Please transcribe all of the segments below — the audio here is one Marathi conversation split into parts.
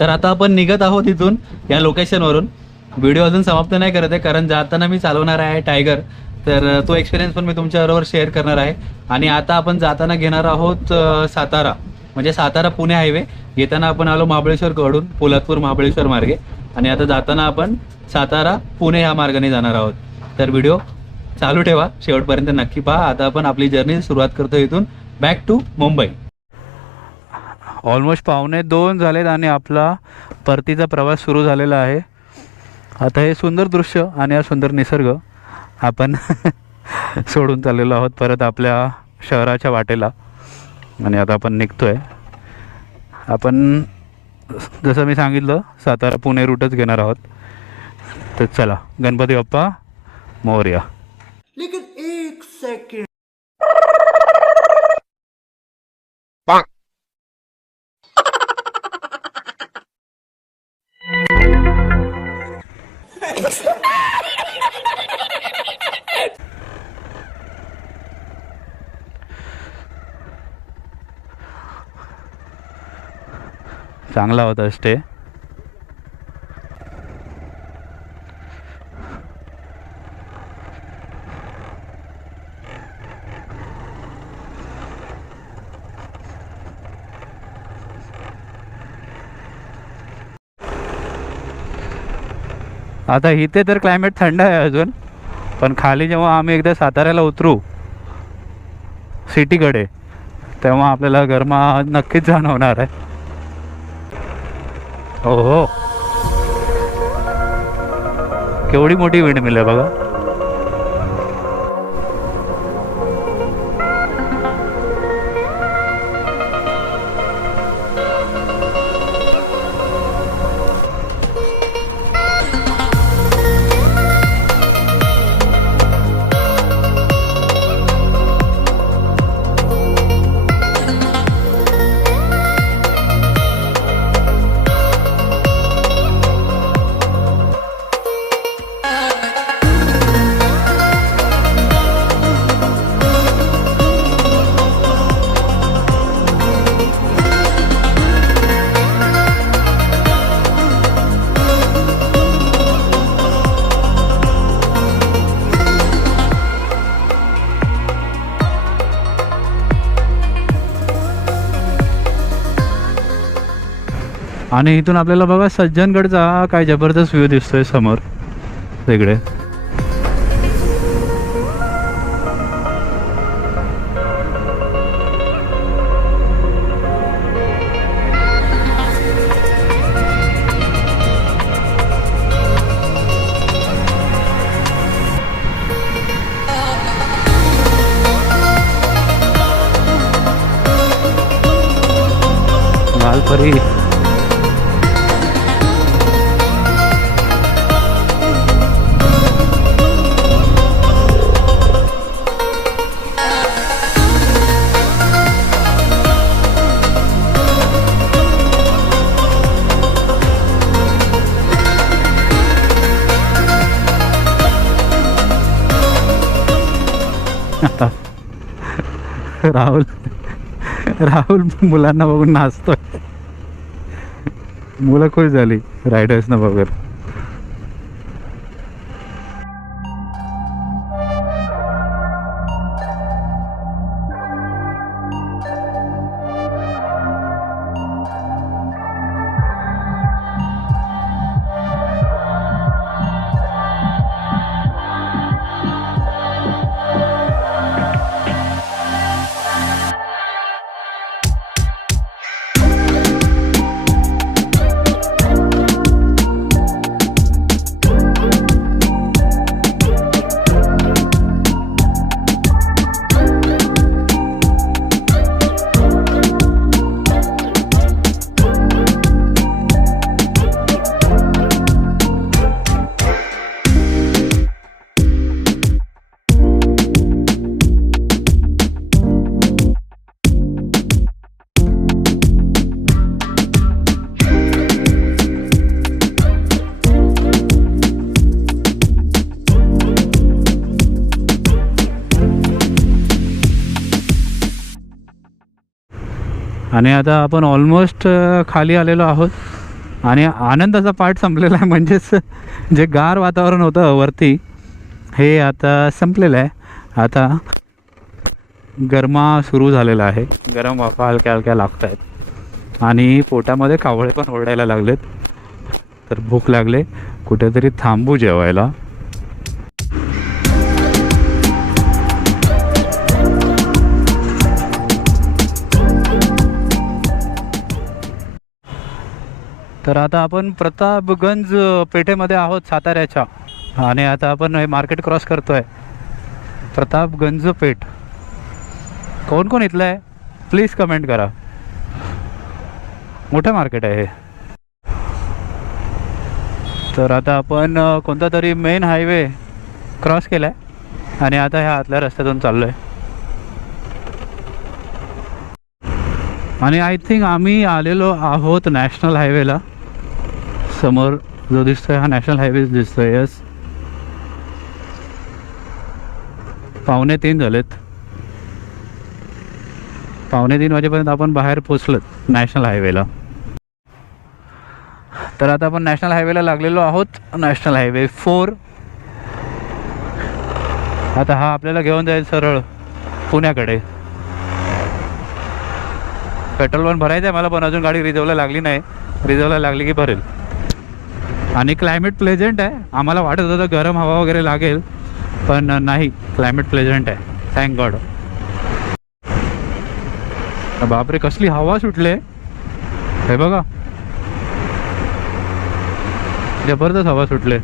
तर आता आपण निघत आहोत इथून या लोकेशनवरून व्हिडिओ अजून समाप्त नाही करत आहे कारण जाताना मी चालवणार आहे टायगर तर तो एक्सपिरियन्स पण मी तुमच्याबरोबर शेअर करणार आहे. आणि आता आपण जाताना घेणार आहोत सातारा. म्हणजे सातारा पुणे हायवे येताना आपण आलो महाबळेश्वरकडून पोलादपूर महाबळेश्वर मार्गे. आणि आता जाताना आपण सातारा पुणे ह्या मार्गाने जाणार आहोत. तर व्हिडिओ चालू ठेवा. शेवटपर्यंत नक्की पहा. आता आपण आपली जर्नी सुरुवात करतो इथून. बॅक टू मुंबई ऑलमोस्ट पावणे दोन झालेत आणि आपला परतीचा प्रवास सुरू झालेला आहे. आता हे सुंदर दृश्य आणि हा सुंदर निसर्ग आपण सोडून चाललेलो आहोत परत आपल्या शहराच्या वाटेला. आणि आता आपण निघतो आहे आपण जसं मी सांगितलं सातारा पुणे रूटच घेणार आहोत. तर चला गणपती बाप्पा मौर्य. लेकिन एक सेकंड चांगला होता स्टे आता इथे तर क्लायमेट थंड आहे अजून पण खाली जेव्हा आम्ही एकदा साताऱ्याला उतरू सिटीकडे तेव्हा आपल्याला गरमा नक्कीच जाणवणार आहे. हो हो. केवढी मोठी विंड मिल आहे बघा. आणि इथून आपल्याला बघा सज्जनगडचा काय जबरदस्त व्ह्यू दिसतोय समोर. तिकडे लालपरी राहुल राहुल मुलांना बघून नाचतोय. मुलं खुश झाली रायडर्सना बघत. आणि आता आपण ऑलमोस्ट खाली आलेलो आहोत. आणि आनंदाचा पाठ संपलेला आहे. म्हणजेच जे गार वातावरण होतं वरती हे आता संपलेलं आहे. आता गरमा सुरू झालेला आहे. गरम वाफा हलक्या हलक्या लागत आहेत आणि पोटामध्ये कावळे पण ओरडायला लागलेत. तर भूक लागले. कुठेतरी थांबू जेवायला. तर आता आपण प्रतापगंज पेठेमध्ये आहोत साताऱ्याच्या. आणि आता आपण हे मार्केट क्रॉस करतोय. प्रतापगंज पेठ. कोण कोण इथलं आहे? प्लीज कमेंट करा. मोठं मार्केट आहे हे. तर आता आपण कोणता तरी मेन हायवे क्रॉस केला आहे आणि आता ह्या आतल्या रस्त्यातून चाललो आहे आणि आय थिंक आम्ही आलेलो आहोत नॅशनल हायवेला समोर जो दिसतोय हा नॅशनल हायवे दिसतोय यस पावणे तीन झालेत. पावणे तीन वाजेपर्यंत आपण बाहेर पोचलोत नॅशनल हायवेला तर आता आपण नॅशनल हायवेला लागलेलो आहोत. नॅशनल हायवे फोर आता हा आपल्याला घेऊन जाईल सरळ पुण्याकडे. पेट्रोल पण भरायचं आहे. मला पण अजून गाडी रिझर्वला लागली नाही. रिझर्वला लागली की भरेल. आणि क्लायमेट प्लेझंट आहे. आम्हाला वाटत होतं गरम हवा वगैरे लागेल पण नाही. क्लायमेट प्लेझंट आहे. थँक गॉड बापरे कसली हवा सुटले. हे बघा. जबरदस्त हवा सुटले.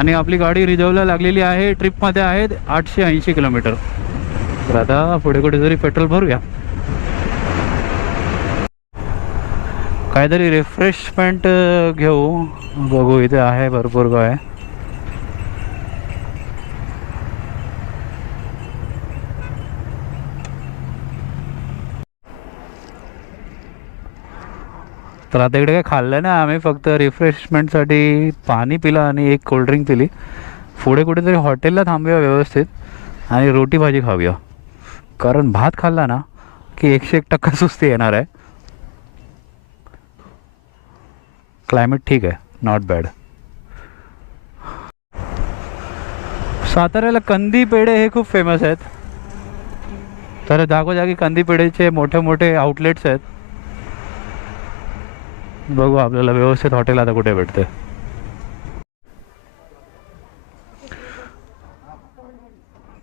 आणि आपली गाडी रिझर्वला लागलेली आहे. ट्रिपमध्ये आहेत आठशे ऐंशी किलोमीटर. तर आता पुढे कुठेतरी पेट्रोल भरूया. काहीतरी रिफ्रेशमेंट घेऊ. बघू इथे आहे भरपूर काय. तर आता इकडे काय खाल्लं ना आम्ही फक्त रिफ्रेशमेंटसाठी पाणी पिलं आणि एक कोल्ड्रिंक पिली. पुढे कुठेतरी हॉटेलला थांबूया व्यवस्थित आणि रोटी भाजी खाऊया. कारण भात खाल्ला ना की एकशे एक टक्का सुस्ती येणार आहे. क्लायमेट ठीक आहे नॉट बॅड साताऱ्याला कंदी पेढे हे खूप फेमस आहेत. तर जागोजागी कंदी पेढेचे मोठे मोठे आउटलेट्स आहेत. बघू आपल्याला व्यवस्थित हॉटेल आता कुठे भेटते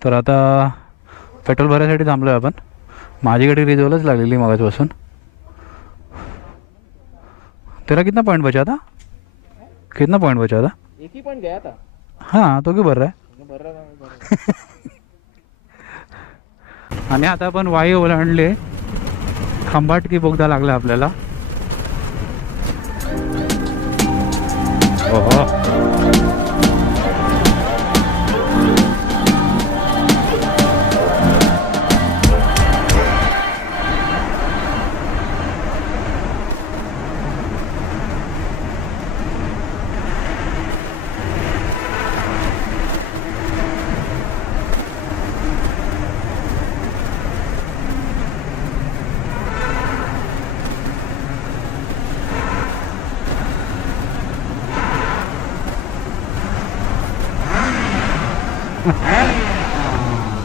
तर आता पेट्रोल भरायसाठी थांबलोय आपण. माझी गाडी रिझर्वलाच लागलेली मगाचपासून. तेरा कितना पॉइंट बचा था कितना पॉइंट बचा था एक ही पॉइंट गया था हाँ तो क्यों भर रहा है भर रहा। आणि आता आपण वाई ओलांडले. खंबाटकी बोगदा लागला आपल्याला. 老婆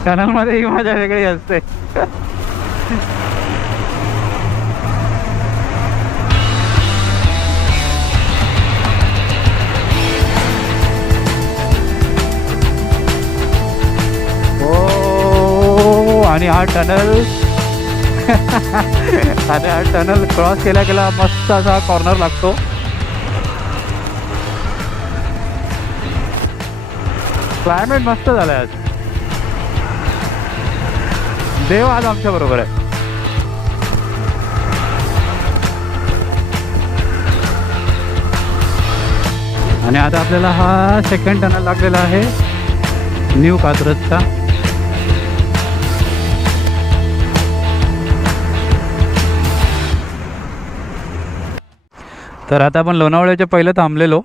टनलमध्ये ही मजा वेगळी असते. हो आणि हा टनल. आणि हा टनल क्रॉस केला गेला मस्त असा कॉर्नर लागतो. क्लायमेट मस्त झालंय आज. देव आज आमच्या बरोबर आहे आणि आता आपल्याला हा सेकंड टनल लागलेला आहे न्यू कात्रजचा तर आता आपण लोणावळ्याच्या पहिलं थांबलेलो.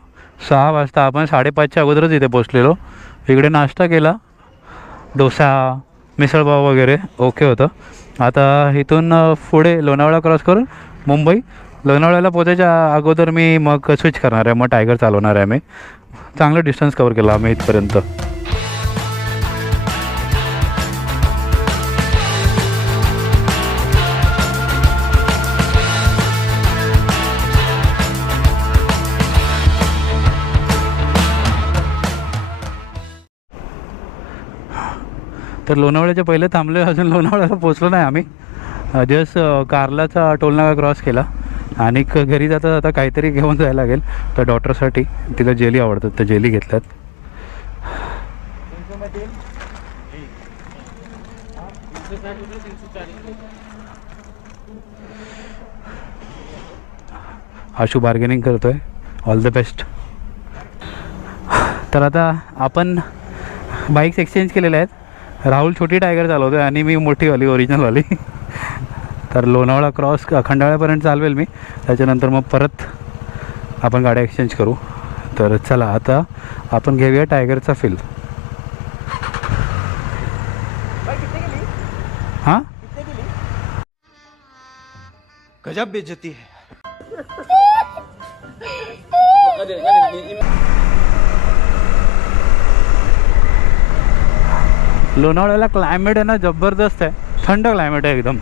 सहा वाजता आपण साडेपाचच्या अगोदरच इथे पोचलेलो. इकडे नाश्ता केला. डोसा मिसळपाव वगैरे ओके होतं. आता इथून पुढे लोणावळा क्रॉस करून मुंबई. लोणावळ्याला पोचायच्या अगोदर मी मग स्विच करणार आहे. मग टायगर चालवणार आहे मी चांगलं डिस्टन्स कवर केला आम्ही इथपर्यंत. तर लोणावळ्याच्या पहिले थांबलो अजून लोणावळ्याला पोचलो नाही आम्ही. जस्ट कारलाचा टोलनाका क्रॉस केला. आणि क- घरी जाता जाता काहीतरी घेऊन जायला लागेल. तर डॉक्टरसाठी तिला जेली आवडतात त्या जेली घेतल्यात. आशू बार्गेनिंग करतोय. ऑल द बेस्ट तर आता आपण बाईक्स एक्सचेंज केलेल्या आहेत. राहुल छोटी टायगर चालवतोय आणि मी मोठीवाली ओरिजिनलवाली तर लोणावळा क्रॉस खंडाळ्यापर्यंत चालवेल मी. त्याच्यानंतर मग परत आपण गाड्या एक्सचेंज करू. तर चला आता आपण घेऊया टायगरचा फील हां। गजब बेइज्जती है। लोणावळ्याला क्लायमेट आहे ना जबरदस्त आहे. थंड क्लायमेट आहे एकदम.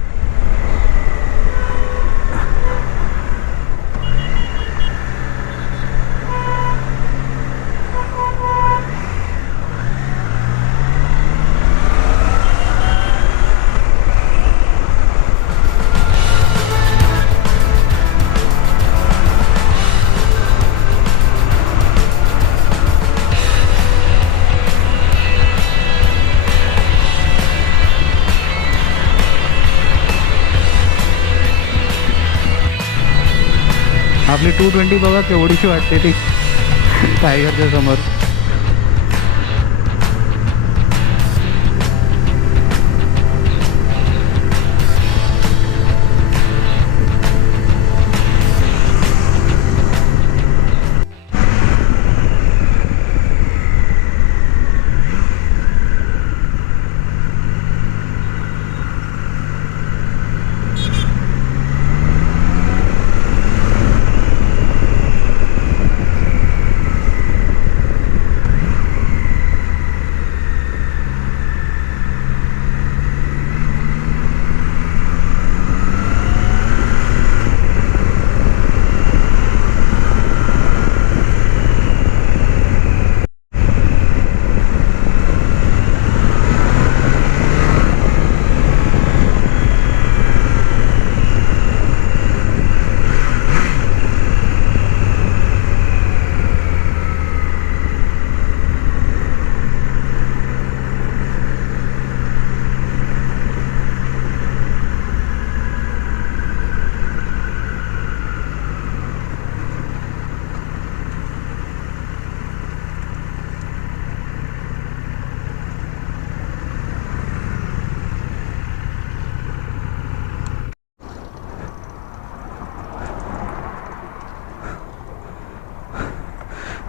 टू ट्वेंटी बघा केवढीशी वाटते ती. टायगरच्या समोर.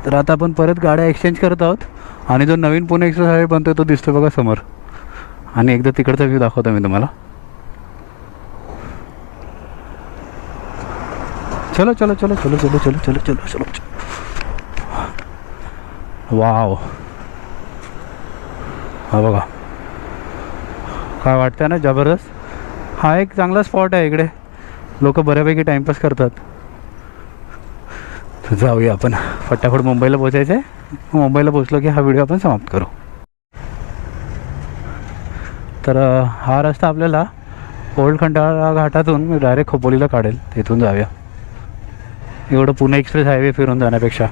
तर आता आपण परत गाड्या एक्सचेंज करत आहोत आणि जो नवीन पुणे एक्सप्रेस हायवे बनतोय तो दिसतो बघा समोर आणि एकदा तिकडचा व्ह्यू दाखवतो मी तुम्हाला चलो चलो चलो चलो चलो चलो चलो चलो चलो वाव हा बघा काय वाटतं ना जबरदस्त हा एक चांगला स्पॉट आहे इकडे लोक बऱ्यापैकी टाइमपास करतात तर जाऊया आपण. फटाफट मुंबईला पोचायचं आहे. मुंबईला पोचलो की हा व्हिडिओ आपण समाप्त करू. तर हा रस्ता आपल्याला ओल्ड खंडाळा घाटातून डायरेक्ट खोपोलीला काढेल. तिथून जाऊया. एवढं पुणे एक्सप्रेस हायवे फिरून जाण्यापेक्षा.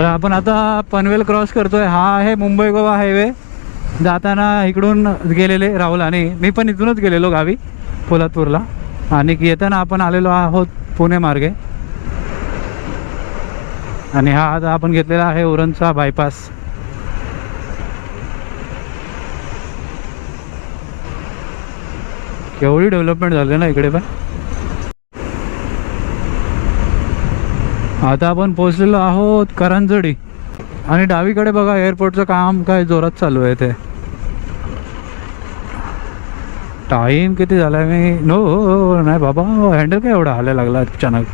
तर आपण आता पनवेल क्रॉस करतोय. हा आहे मुंबई गोवा हायवे. जाताना इकडून गेलेले राहुल आणि मी पण इथूनच गेलेलो गावी पोलादपूरला. आणि येताना आपण आलेलो आहोत पुणे मार्गे. आणि हा आता आपण घेतलेला आहे उरणचा बायपास केवढी डेव्हलपमेंट झाली ना इकडे पण. आता आपण पोहोचलेलो आहोत करंजडी. आणि डावीकडे बघा एअरपोर्टचं काम काय जोरात चालू आहे ते टाईम किती झाला मी? नो नाही बाबा हँडल काय एवढा? हालायला लागला अचानक.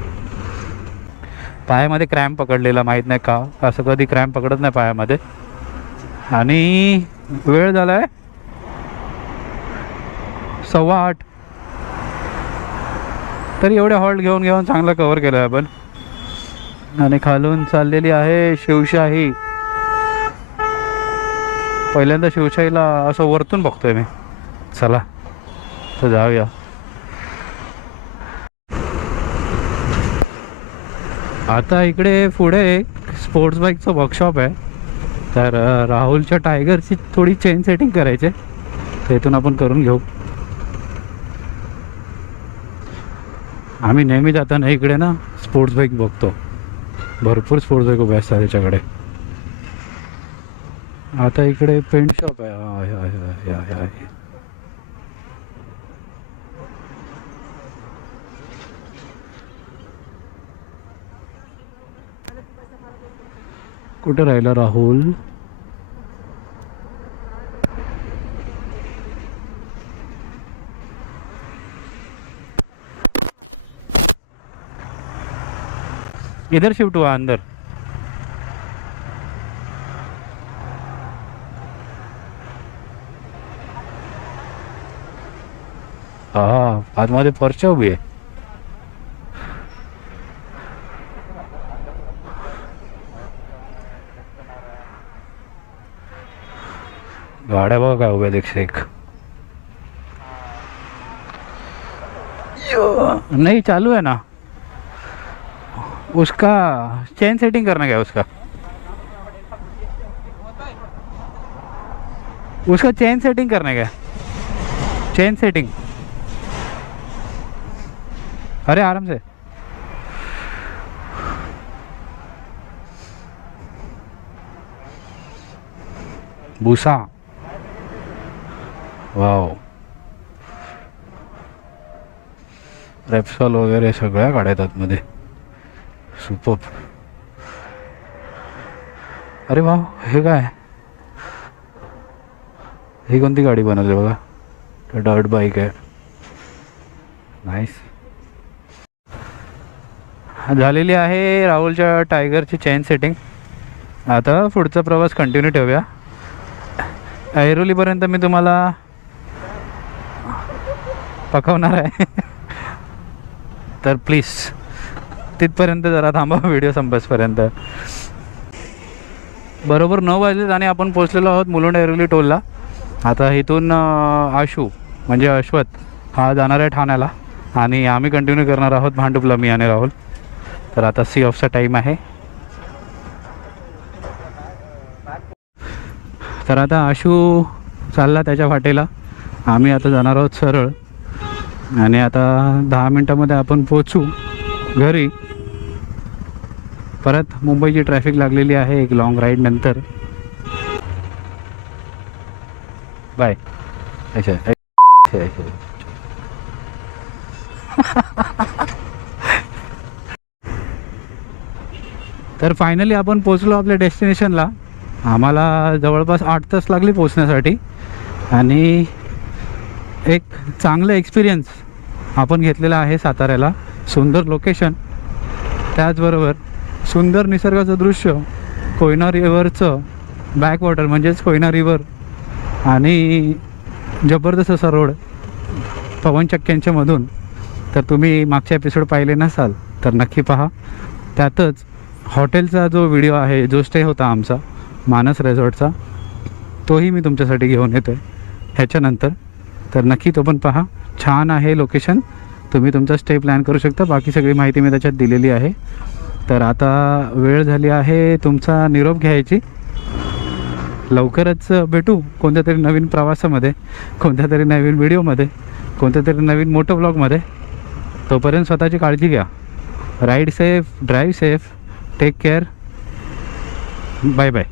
पायामध्ये क्रॅम्प पकडलेला माहीत नाही का? असं कधी क्रॅम्प पकडत नाही पायामध्ये. आणि वेळ झालाय? सव्वा आठ. तरी एवढे हॉल्ट घेऊन घेऊन चांगलं कव्हर केलं आपण. आणि खालून चाललेली आहे शिवशाही. पहिल्यांदा शिवशाहीला असं वरतून बघतोय मी. चला तर जाऊया. आता इकडे पुढे एक स्पोर्ट्स बाईकचं वर्कशॉप आहे. तर राहुलच्या टायगरची थोडी चेन सेटिंग करायची. आहे. तर इथून आपण करून घेऊ. आम्ही नेहमी जाताना इकडे ना स्पोर्ट्स बाईक बघतो. भरपूर स्पोर्ट्स बाईक उभ्या असतात त्याच्याकडे. आता इकडे पेंट शॉप आहे. आहे, आहे, आहे, आहे, आहे. कुठं राहिला राहुल? इधर शिफ्ट हुआ अंदर? हा आतमध्ये फरशा उभी. आहे गाड्या बघा काय उभ्या एकशे एक. नहीं, चालू है ना. उसका चेन सेटिंग करना क्या उसका? उसका चेन सेटिंग करना क्या चेन सेटिंग अरे, आराम से। भूसा। वाव रेप्सॉल वगैरे सगळ्या आहेत आतमध्ये सुपर अरे वा हे काय? ही कोणती गाडी बनवली बघा. डर्ट बाईक आहे. नाईस झालेली आहे राहुलच्या टायगरची चेन सेटिंग आता पुढचा प्रवास कंटिन्यू ठेवूया. ऐरोलीपर्यंत मी तुम्हाला पकवणार आहे. तर प्लीज तिथपर्यंत जरा थांबा व्हिडिओ संपसपर्यंत. बरोबर नऊ वाजलेत आणि आपण पोचलेलो आहोत मुलुंड ऐरोली टोलला. आता इथून आशू म्हणजे अश्वत हा जाणार आहे ठाण्याला. आणि आम्ही कंटिन्यू करणार आहोत भांडुपला मी आणि राहुल. तर आता सी ऑफचा टाईम आहे. तर आता आशू चालला त्याच्या वाटेला आम्ही आता जाणार आहोत सरळ. आणि आता दहा मिनटामध्ये आपण पोचू घरी. परत मुंबईची ट्रॅफिक लागलेली आहे एक लॉंग राईड नंतर. बाय अच्छा. तर फायनली आपण पोचलो आपल्या डेस्टिनेशनला आम्हाला जवळपास आठ तास लागले पोचण्यासाठी आणि एक चांगलं एक्सपिरियन्स आपण घेतलेला आहे साताऱ्याला. सुंदर लोकेशन त्याचबरोबर सुंदर निसर्गाचं दृश्य कोयना रिव्हरचं बॅकवॉटर म्हणजेच कोयना रिव्हर आणि जबरदस्त असा रोड पवनचक्क्यांच्या मधून. तर तुम्ही मागचे एपिसोड पाहिले नसाल तर नक्की पहा. त्यातच हॉटेलचा जो व्हिडिओ आहे जो स्टे होता आमचा मानस रेझॉर्टचा तोही मी तुमच्यासाठी घेऊन येतो आहे ह्याच्यानंतर तर नक्की तो पण पहा. छान आहे लोकेशन तुम्ही तुमचा स्टे प्लॅन करू शकता. बाकी सगळी माहिती मी त्याच्यात दिलेली आहे. तर आता वेळ झाली आहे तुमचा निरोप घ्यायची. लवकरच भेटू कोणत्या तरी नवीन प्रवासामध्ये कोणत्या तरी नवीन व्हिडिओमध्ये कोणत्या तरी नवीन मोठं ब्लॉगमध्ये. तोपर्यंत स्वतःची काळजी घ्या. Ride safe drive safe take care bye bye